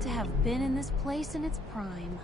to have been in this place in its prime.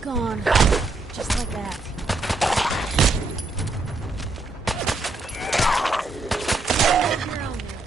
Gone. Just like that. You're on there, Blue.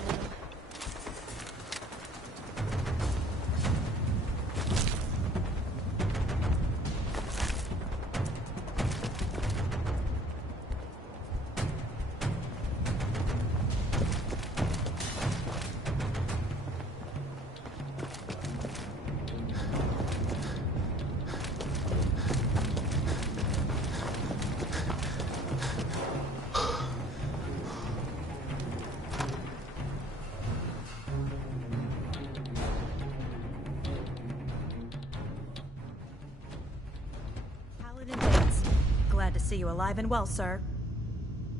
Glad to see you alive and well, sir.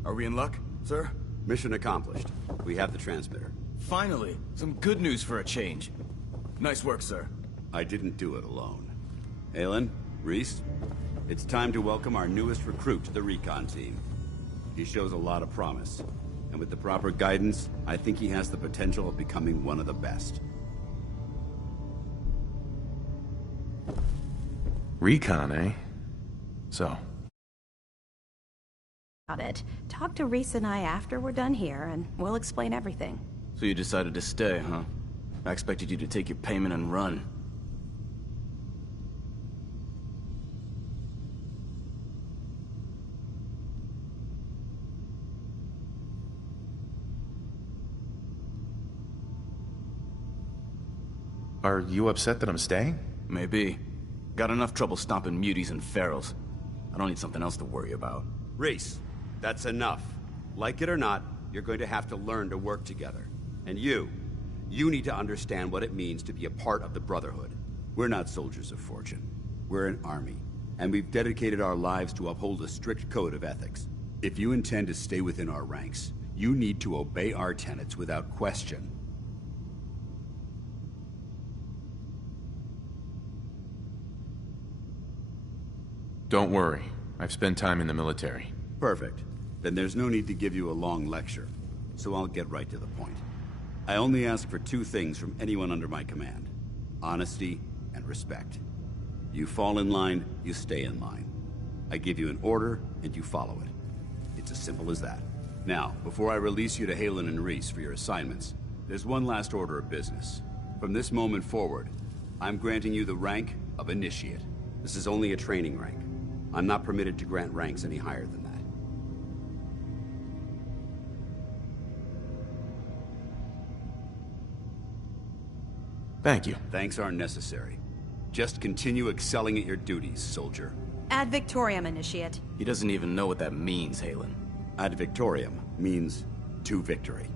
Are we in luck, sir? Mission accomplished. We have the transmitter. Finally! Some good news for a change. Nice work, sir. I didn't do it alone. Aylin, Reese, it's time to welcome our newest recruit to the recon team. He shows a lot of promise, and with the proper guidance, I think he has the potential of becoming one of the best. Recon, eh? So. About it. Talk to Reese and I after we're done here, and we'll explain everything. So you decided to stay, huh? I expected you to take your payment and run. Are you upset that I'm staying? Maybe. Got enough trouble stomping muties and ferals. I don't need something else to worry about. Reese, that's enough. Like it or not, you're going to have to learn to work together. And you need to understand what it means to be a part of the Brotherhood. We're not soldiers of fortune. We're an army, and we've dedicated our lives to uphold a strict code of ethics. If you intend to stay within our ranks, you need to obey our tenets without question. Don't worry. I've spent time in the military. Perfect. Then there's no need to give you a long lecture. So I'll get right to the point. I only ask for two things from anyone under my command: honesty and respect. You fall in line, you stay in line. I give you an order, and you follow it. It's as simple as that. Now, before I release you to Halen and Reese for your assignments, there's one last order of business. From this moment forward, I'm granting you the rank of Initiate. This is only a training rank. I'm not permitted to grant ranks any higher than that. Thank you. Thanks aren't necessary. Just continue excelling at your duties, soldier. Ad Victoriam, Initiate. He doesn't even know what that means, Halen. Ad Victoriam means to victory.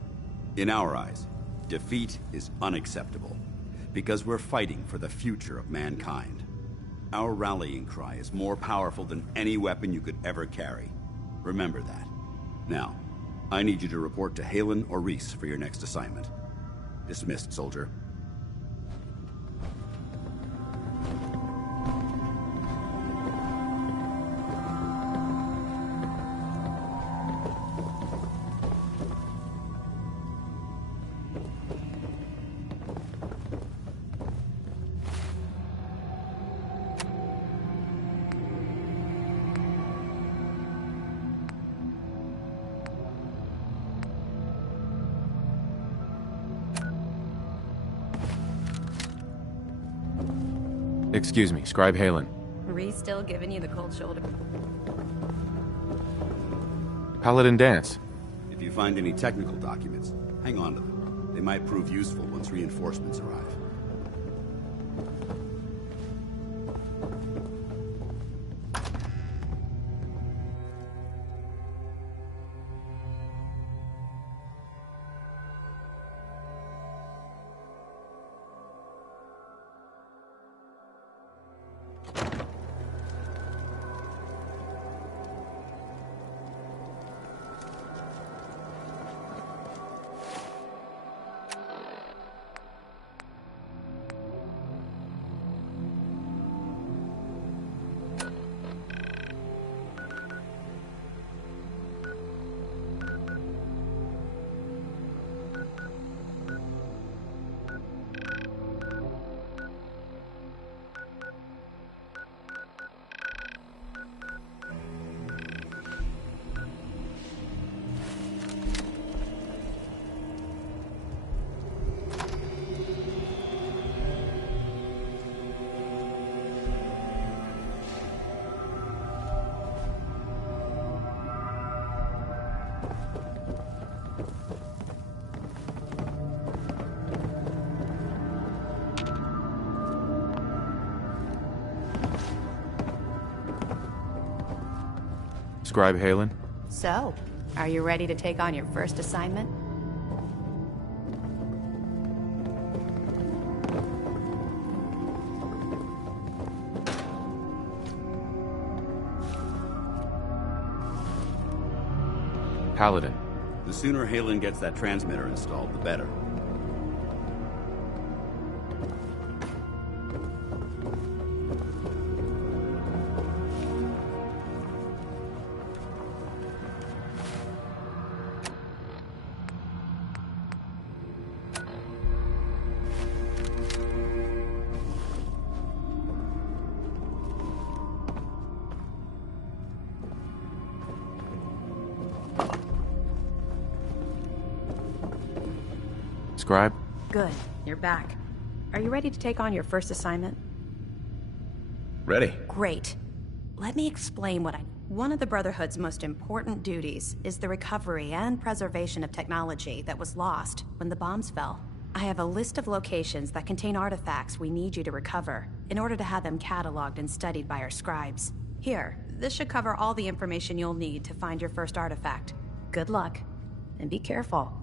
In our eyes, defeat is unacceptable, because we're fighting for the future of mankind. Our rallying cry is more powerful than any weapon you could ever carry. Remember that. Now, I need you to report to Halen or Reese for your next assignment. Dismissed, soldier. Excuse me, Scribe Halen. Reese still giving you the cold shoulder. Paladin dance. If you find any technical documents, hang on to them. They might prove useful once reinforcements arrive. Scribe Halen? So, are you ready to take on your first assignment? Paladin. The sooner Halen gets that transmitter installed, the better. Scribe? Good. You're back. Are you ready to take on your first assignment? Ready. Great. Let me explain what I... One of the Brotherhood's most important duties is the recovery and preservation of technology that was lost when the bombs fell. I have a list of locations that contain artifacts we need you to recover in order to have them cataloged and studied by our scribes. Here, this should cover all the information you'll need to find your first artifact. Good luck, and be careful.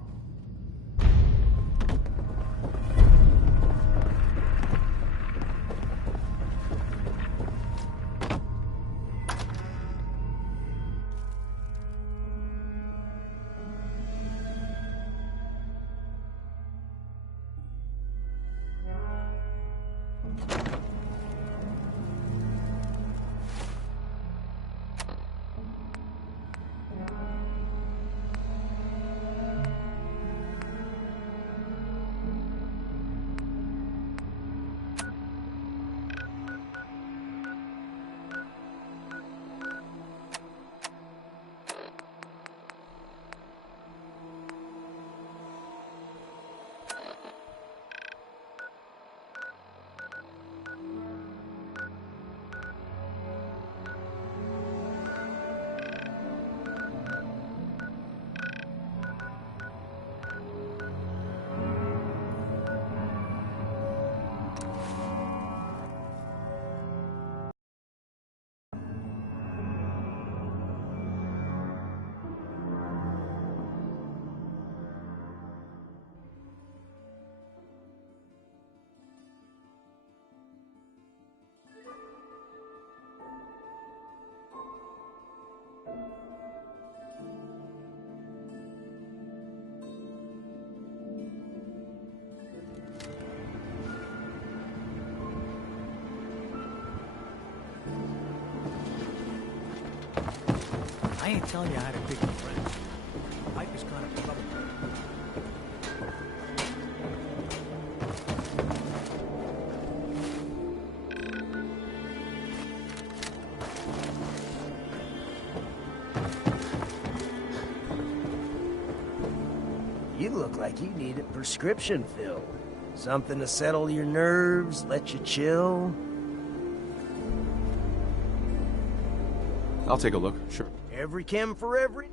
I ain't telling you how to pick your friends. Life is kind of trouble. You look like you need a prescription filled. Something to settle your nerves, let you chill. I'll take a look, sure. Every chem for every...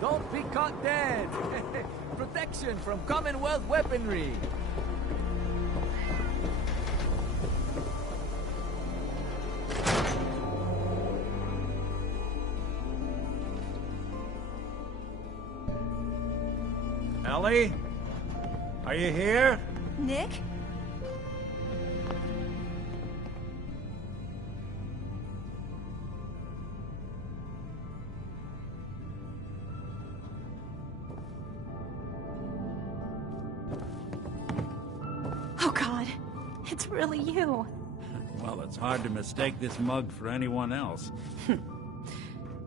Don't be caught dead! Protection from Commonwealth weaponry! Ellie? Are you here? Nick? Oh God, it's really you. Well, it's hard to mistake this mug for anyone else.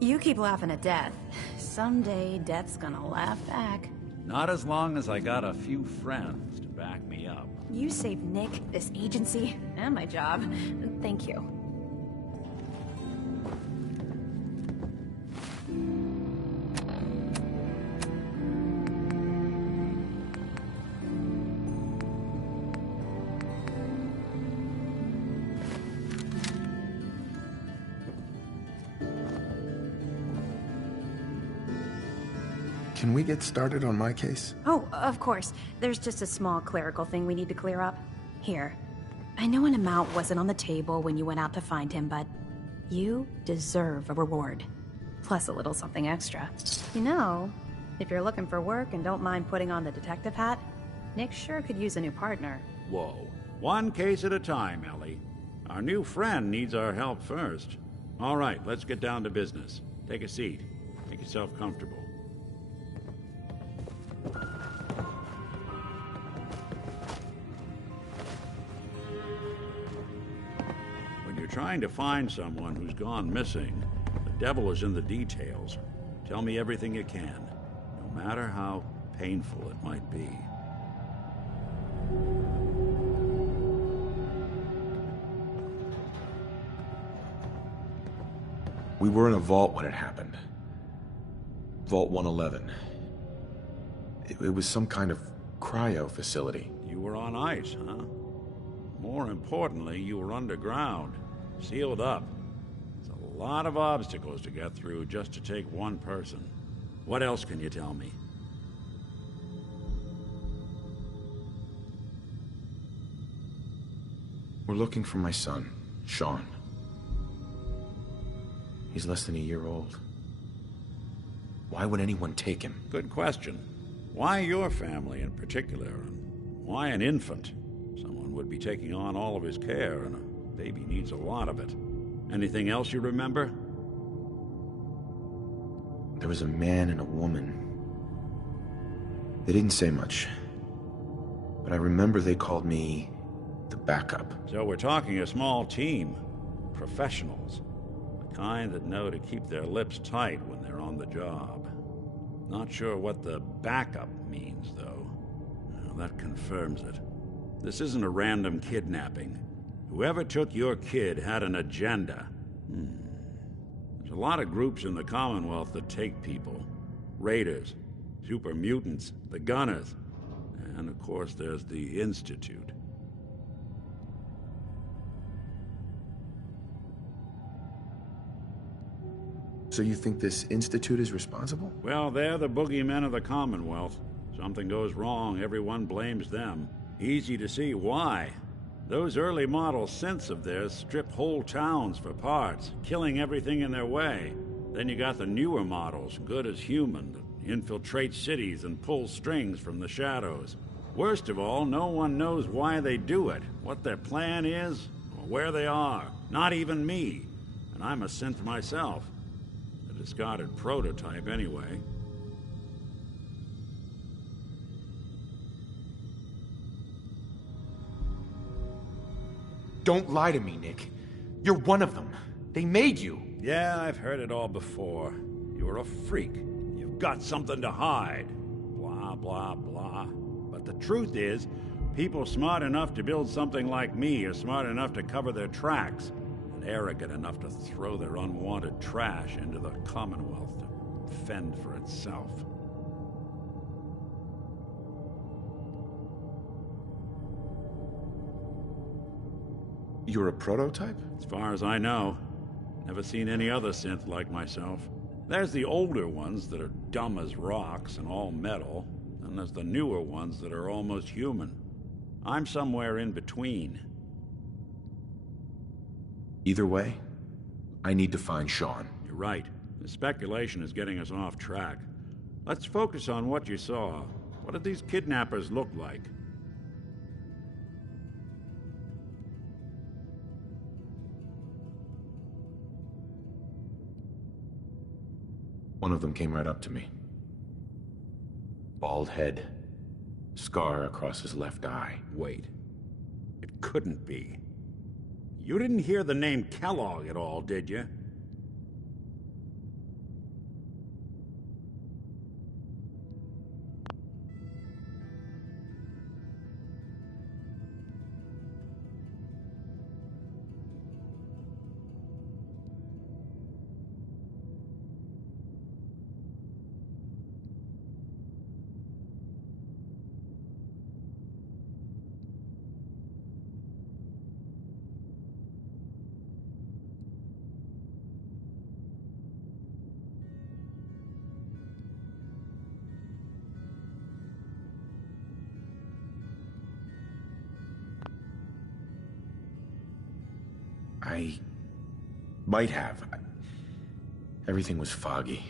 You keep laughing at death. Someday, death's gonna laugh back. Not as long as I got a few friends to back me up. You saved Nick, this agency, and my job. Thank you. Can we get started on my case? Oh, of course. There's just a small clerical thing we need to clear up. Here. I know an amount wasn't on the table when you went out to find him, but you deserve a reward. Plus a little something extra. You know, if you're looking for work and don't mind putting on the detective hat, Nick sure could use a new partner. Whoa. One case at a time, Ellie. Our new friend needs our help first. All right, let's get down to business. Take a seat. Make yourself comfortable. When you're trying to find someone who's gone missing, the devil is in the details. Tell me everything you can, no matter how painful it might be. We were in a vault when it happened. Vault 111. It was some kind of cryo facility. You were on ice, huh? More importantly, you were underground, sealed up. It's a lot of obstacles to get through just to take one person. What else can you tell me? We're looking for my son, Sean. He's less than a year old. Why would anyone take him? Good question. Why your family in particular, and why an infant? Someone would be taking on all of his care, and a baby needs a lot of it. Anything else you remember? There was a man and a woman. They didn't say much, but I remember they called me the backup. So we're talking a small team. Professionals. The kind that know to keep their lips tight when they're on the job. Not sure what the backup means, though. Well, that confirms it. This isn't a random kidnapping. Whoever took your kid had an agenda. There's a lot of groups in the Commonwealth that take people. Raiders, super mutants, the Gunners, and of course there's the Institute. So you think this institute is responsible? Well, they're the boogeymen of the Commonwealth. Something goes wrong, everyone blames them. Easy to see why. Those early model synths of theirs strip whole towns for parts, killing everything in their way. Then you got the newer models, good as human, that infiltrate cities and pull strings from the shadows. Worst of all, no one knows why they do it, what their plan is, or where they are. Not even me. And I'm a synth myself. A discarded prototype, anyway. Don't lie to me, Nick. You're one of them. They made you. Yeah, I've heard it all before. You're a freak. You've got something to hide. Blah, blah, blah. But the truth is, people smart enough to build something like me are smart enough to cover their tracks, and arrogant enough to throw their unwanted trash into the Commonwealth to fend for itself. You're a prototype? As far as I know, never seen any other synth like myself. There's the older ones that are dumb as rocks and all metal, and there's the newer ones that are almost human. I'm somewhere in between. Either way, I need to find Sean. You're right. The speculation is getting us off track. Let's focus on what you saw. What did these kidnappers look like? One of them came right up to me. Bald head. Scar across his left eye. Wait. It couldn't be. You didn't hear the name Kellogg at all, did you? I might have. Everything was foggy.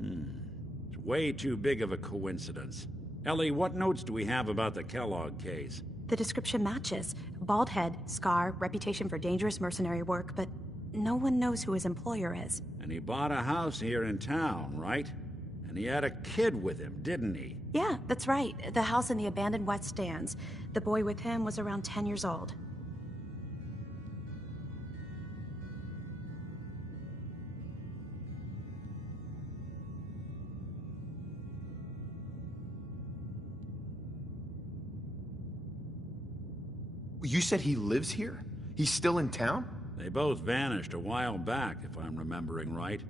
It's way too big of a coincidence. Ellie, what notes do we have about the Kellogg case? The description matches. Bald head, scar, reputation for dangerous mercenary work, but no one knows who his employer is. And he bought a house here in town, right? And he had a kid with him, didn't he? Yeah, that's right. The house in the abandoned West Stands. The boy with him was around 10 years old. You said he lives here? He's still in town? They both vanished a while back, if I'm remembering right.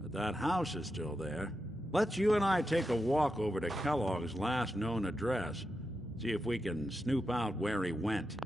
But that house is still there. Let's you and I take a walk over to Kellogg's last known address. See if we can snoop out where he went.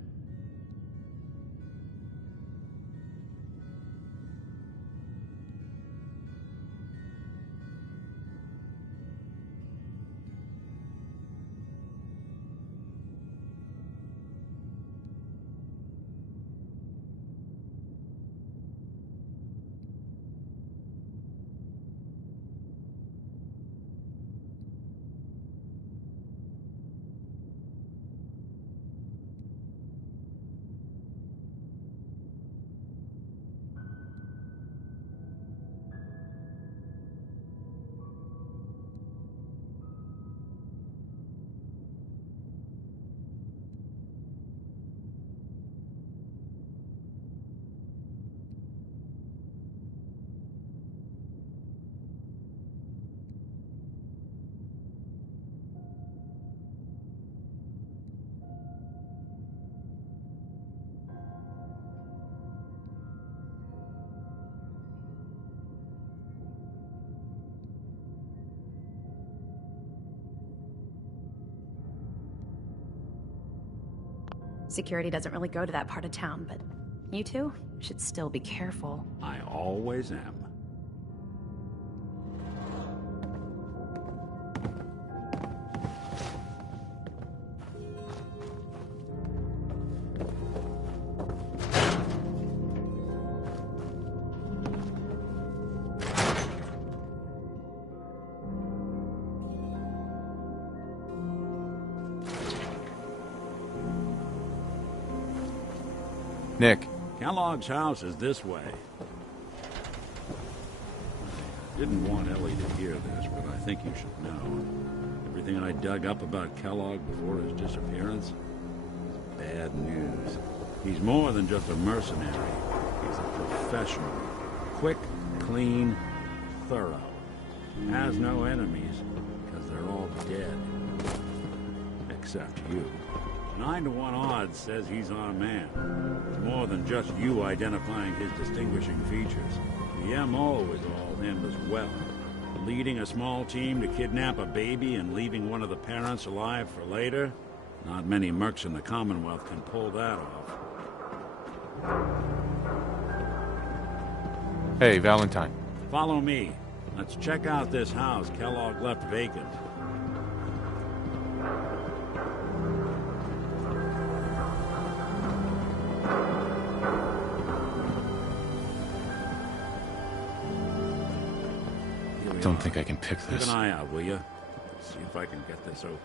Security doesn't really go to that part of town, but you two should still be careful. I always am. Nick. Kellogg's house is this way. I didn't want Ellie to hear this, but I think you should know. Everything I dug up about Kellogg before his disappearance is bad news. He's more than just a mercenary. He's a professional. Quick, clean, thorough. Has no enemies, because they're all dead. Except you. 9-to-1 odds says he's our man. It's more than just you identifying his distinguishing features. The MO is all him as well. Leading a small team to kidnap a baby and leaving one of the parents alive for later? Not many mercs in the Commonwealth can pull that off. Hey, Valentine. Follow me. Let's check out this house Kellogg left vacant. Don't think I can pick Keep this. an eye out, will you? See if I can get this open.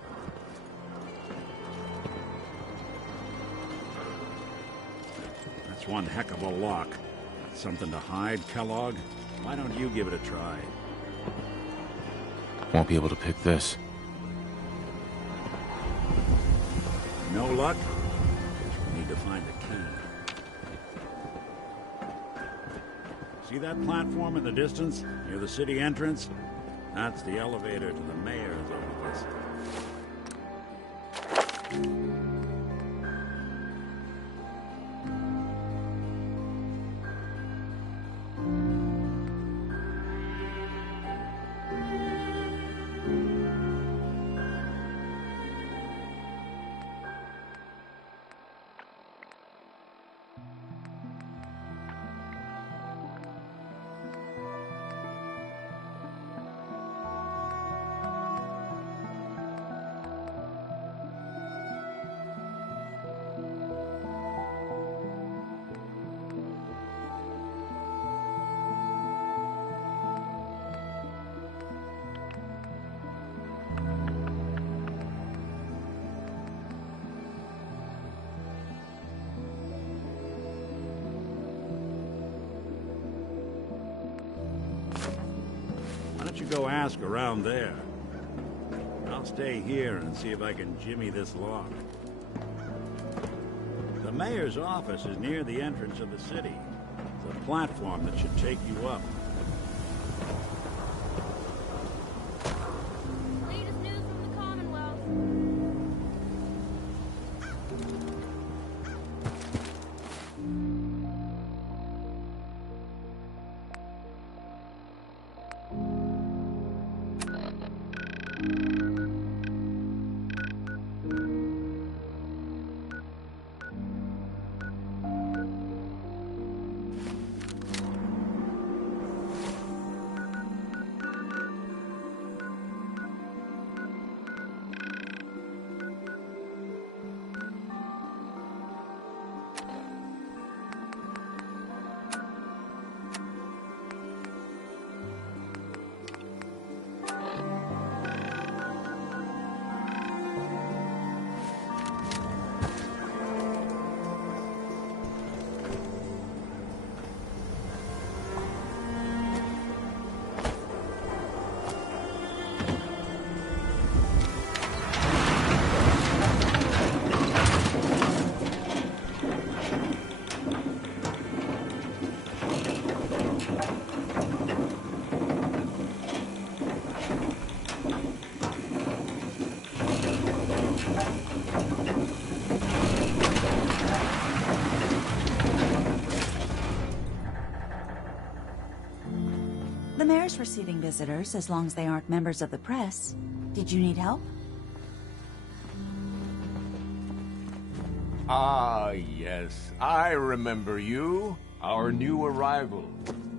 That's one heck of a lock. Got something to hide, Kellogg? Why don't you give it a try? Won't be able to pick this. No luck? We need to find the key. See that platform in the distance, near the city entrance? That's the elevator to the mayor's office. Why don't you go ask around there? I'll stay here and see if I can jimmy this lock. The mayor's office is near the entrance of the city. It's a platform that should take you up. Latest news from the Commonwealth. The mayor's receiving visitors as long as they aren't members of the press. Did you need help? Ah, yes. I remember you. Our new arrival.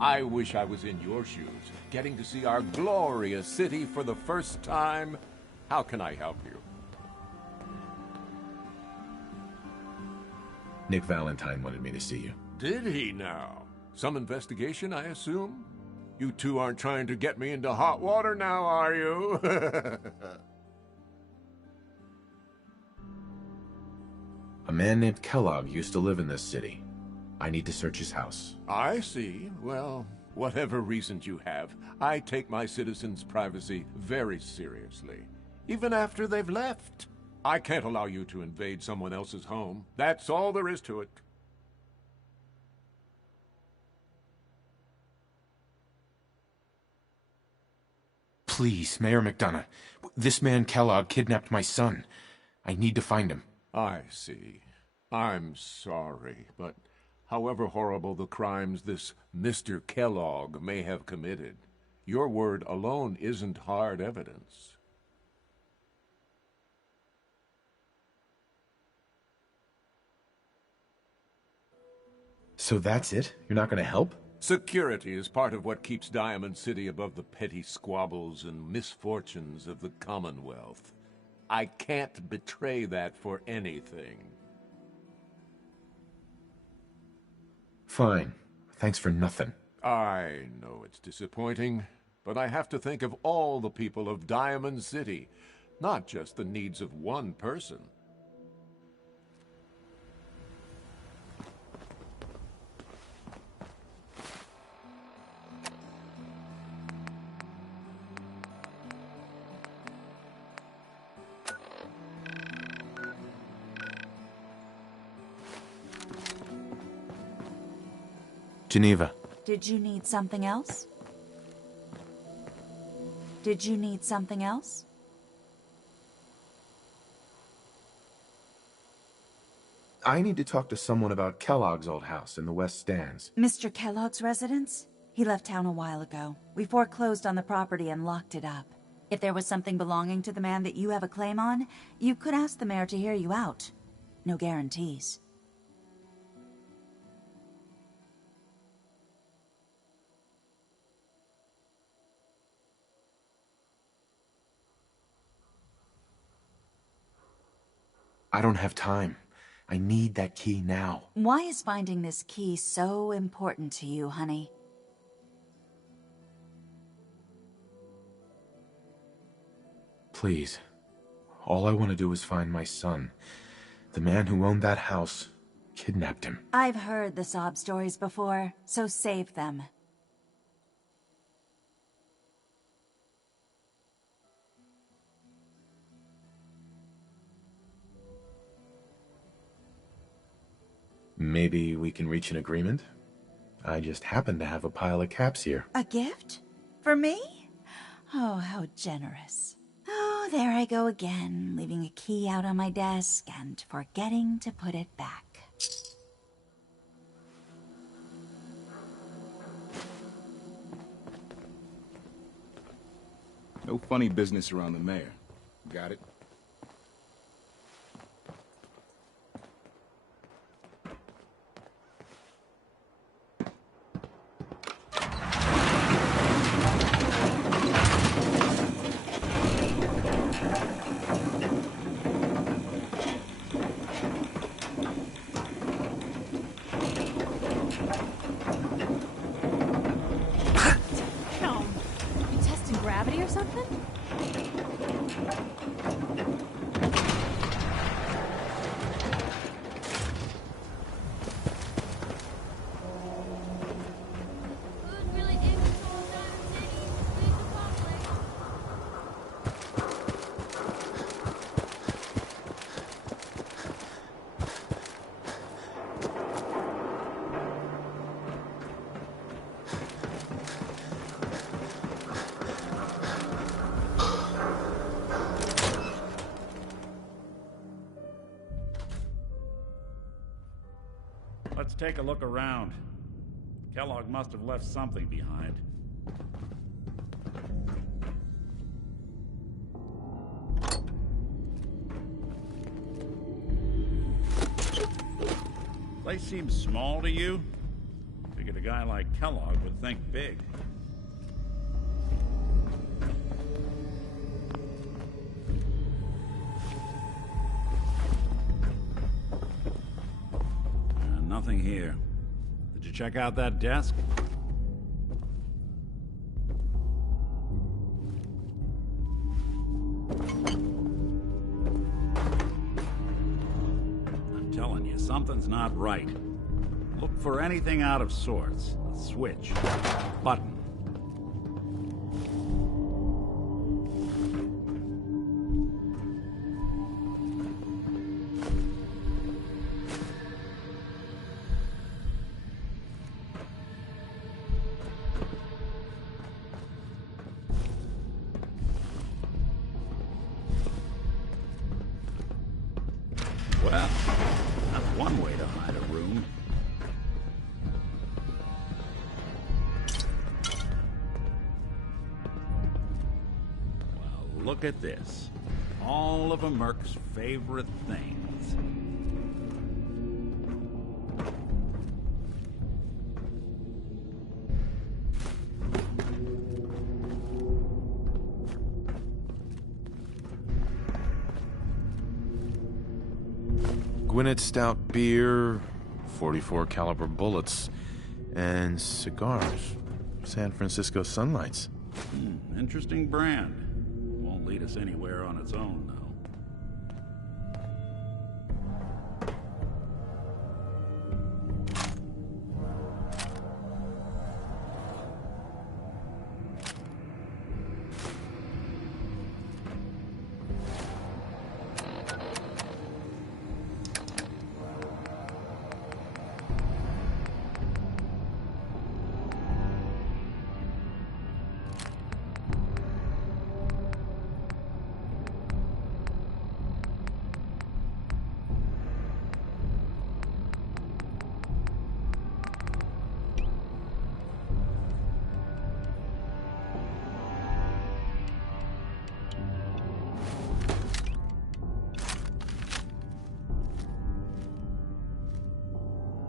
I wish I was in your shoes, getting to see our glorious city for the first time. How can I help you? Nick Valentine wanted me to see you. Did he now? Some investigation, I assume? You two aren't trying to get me into hot water now, are you? A man named Kellogg used to live in this city. I need to search his house. I see. Well, whatever reasons you have, I take my citizens' privacy very seriously. Even after they've left. I can't allow you to invade someone else's home. That's all there is to it. Please, Mayor McDonough. This man Kellogg kidnapped my son. I need to find him. I see. I'm sorry, but however horrible the crimes this Mr. Kellogg may have committed, your word alone isn't hard evidence. So that's it? You're not going to help? Security is part of what keeps Diamond City above the petty squabbles and misfortunes of the Commonwealth. I can't betray that for anything. Fine. Thanks for nothing. I know it's disappointing, but I have to think of all the people of Diamond City, not just the needs of one person. Geneva. Did you need something else? Did you need something else? I need to talk to someone about Kellogg's old house in the West Stands. Mr. Kellogg's residence? He left town a while ago. We foreclosed on the property and locked it up. If there was something belonging to the man that you have a claim on, you could ask the mayor to hear you out. No guarantees. I don't have time. I need that key now. Why is finding this key so important to you, honey? Please. All I want to do is find my son. The man who owned that house kidnapped him. I've heard the sob stories before, so save them. Maybe we can reach an agreement? I just happen to have a pile of caps here. A gift? For me? Oh, how generous. Oh, there I go again, leaving a key out on my desk and forgetting to put it back. No funny business around the mayor. Got it? Let's take a look around. Kellogg must have left something behind. Place seems small to you? Figured a guy like Kellogg would think big. Nothing here. Did you check out that desk? I'm telling you, something's not right. Look for anything out of sorts. A switch, a button. Well, that's one way to hide a room. Well, look at this. All of a Merc's favorite things. Gwinnett Stout beer, 44 caliber bullets, and cigars. San Francisco Sunlights. Interesting brand. Won't lead us anywhere on its own, though.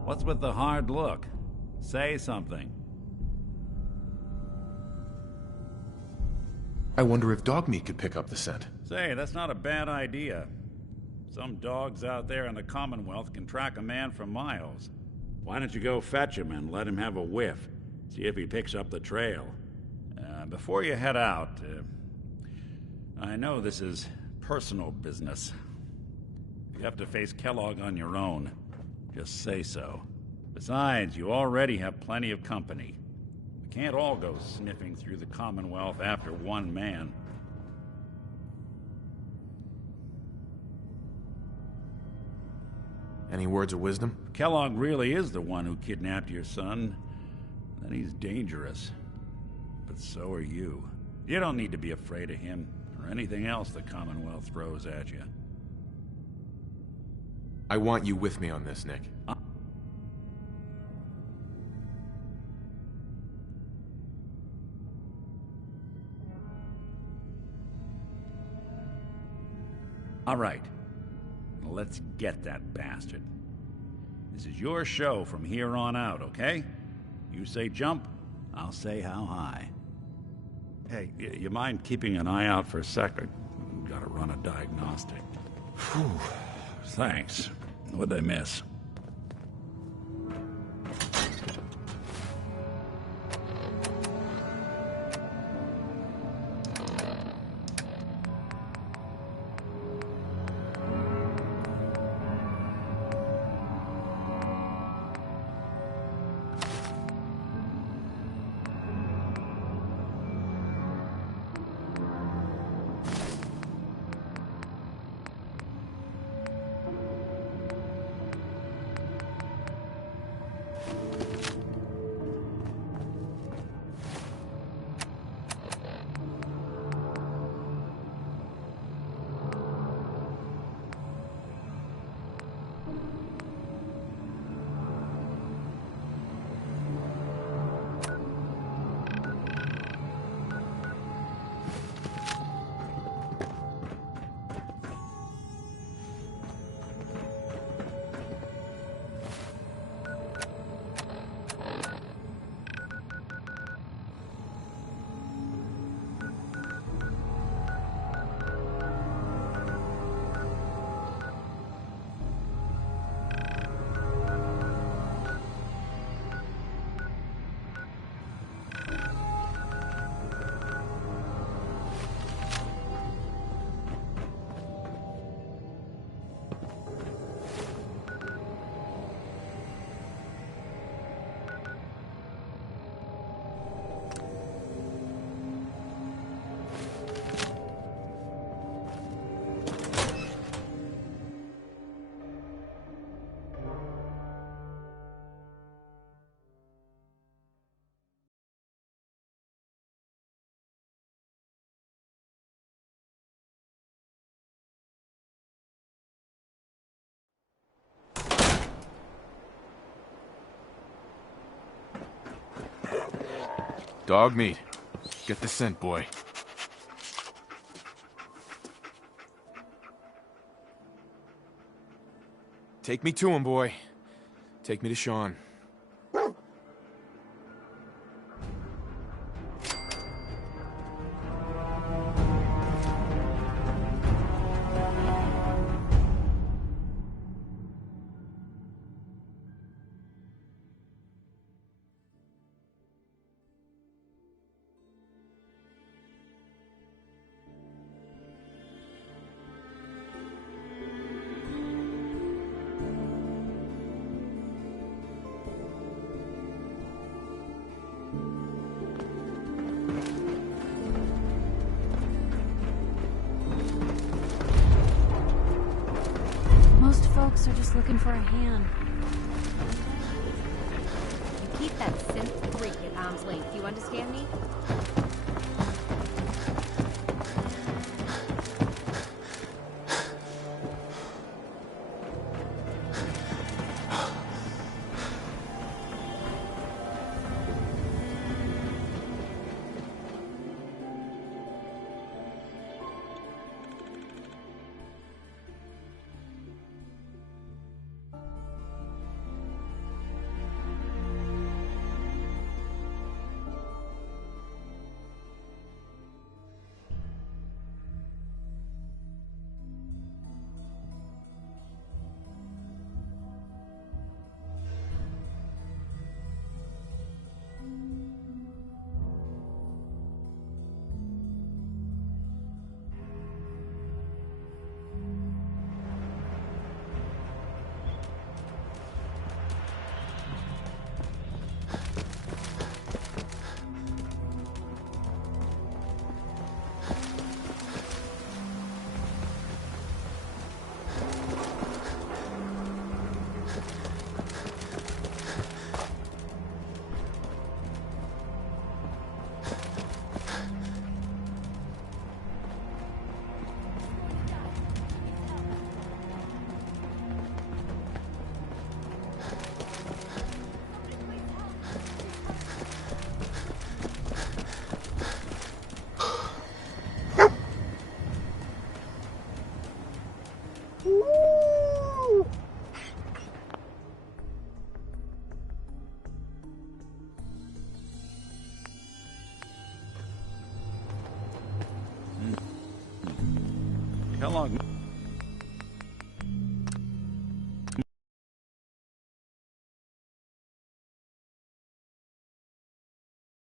What's with the hard look? Say something. I wonder if dog meat could pick up the scent. Say, that's not a bad idea. Some dogs out there in the Commonwealth can track a man for miles. Why don't you go fetch him and let him have a whiff? See if he picks up the trail. Before you head out, I know this is personal business. If you have to face Kellogg on your own, just say so. Besides, you already have plenty of company. We can't all go sniffing through the Commonwealth after one man. Any words of wisdom? If Kellogg really is the one who kidnapped your son, then he's dangerous. But so are you. You don't need to be afraid of him or anything else the Commonwealth throws at you. I want you with me on this, Nick. All right. Let's get that bastard. This is your show from here on out, okay? You say jump, I'll say how high. Hey, you mind keeping an eye out for a sec? I gotta run a diagnostic. Whew. Thanks. What'd I miss? Dog meat. Get the scent, boy. Take me to him, boy. Take me to Sean. folks are just looking for a hand. You keep that synth freak at arm's length, you understand me? How long?